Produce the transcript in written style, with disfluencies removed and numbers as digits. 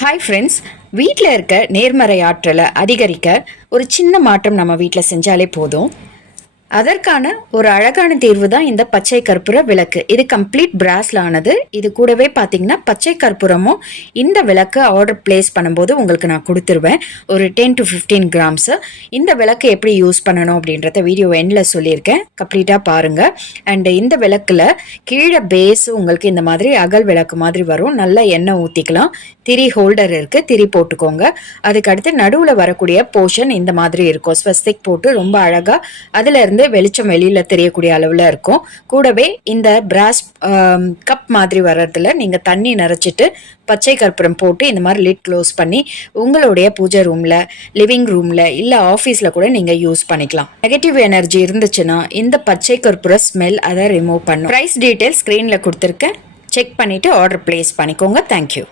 Hi friends, வீட்டில் இருக்க நேர்மறை ஆற்றலை அதிகரிக்க ஒரு சின்ன மாற்றம் நம்ம வீட்டில் செஞ்சாலே போதும். அதற்கான ஒரு அழகான தீர்வு தான் இந்த பச்சை கற்பூர விளக்கு. இது கம்ப்ளீட் பிராஸ்ல ஆனது. இது கூடவே பார்த்தீங்கன்னா பச்சை கற்பூரமும் இந்த விளக்கு ஆர்டர் பிளேஸ் பண்ணும்போது உங்களுக்கு நான் கொடுத்துருவேன். ஒரு 10 to 15 கிராம்ஸ். இந்த விளக்கு எப்படி யூஸ் பண்ணணும் அப்படின்றத வீடியோ எண்டில் சொல்லியிருக்கேன், கம்ப்ளீட்டாக பாருங்கள். அண்ட் இந்த விளக்கில் கீழே பேஸ் உங்களுக்கு இந்த மாதிரி அகல் விளக்கு மாதிரி வரும். நல்லா எண்ணெய் ஊற்றிக்கலாம். திரி ஹோல்டர் இருக்குது, திரி போட்டுக்கோங்க. அதுக்கடுத்து நடுவில் வரக்கூடிய போர்ஷன் இந்த மாதிரி இருக்கும். ஸ்வஸ்திக் போட்டு ரொம்ப அழகாக அதில் இருந்து வெளிச்சம் வெளியில தெரியக்கூடிய அளவுல இருக்கும். கூடவே இந்த பிராஸ் கப் மாதிரி வர்றதுல நீங்க தண்ணி நிறைச்சிட்டு பச்சை கற்பூரம் போட்டு இந்த மாதிரி லிட் க்ளோஸ் பண்ணி உங்களுடைய பூஜை ரூம்ல, லிவிங் ரூம்ல இல்ல ஆஃபீஸ்ல கூட நீங்க யூஸ் பண்ணிக்கலாம். நெகட்டிவ் எனர்ஜி இருந்துச்சுன்னா இந்த பச்சை கற்பூர ஸ்மெல் அதை ரிமூவ் பண்ணும். பிரைஸ் டீடைல் ஸ்கிரீன்ல கொடுத்துருக்கேன், செக் பண்ணிட்டு ஆர்டர் பிளேஸ் பண்ணிக்கோங்க. தேங்க்யூ.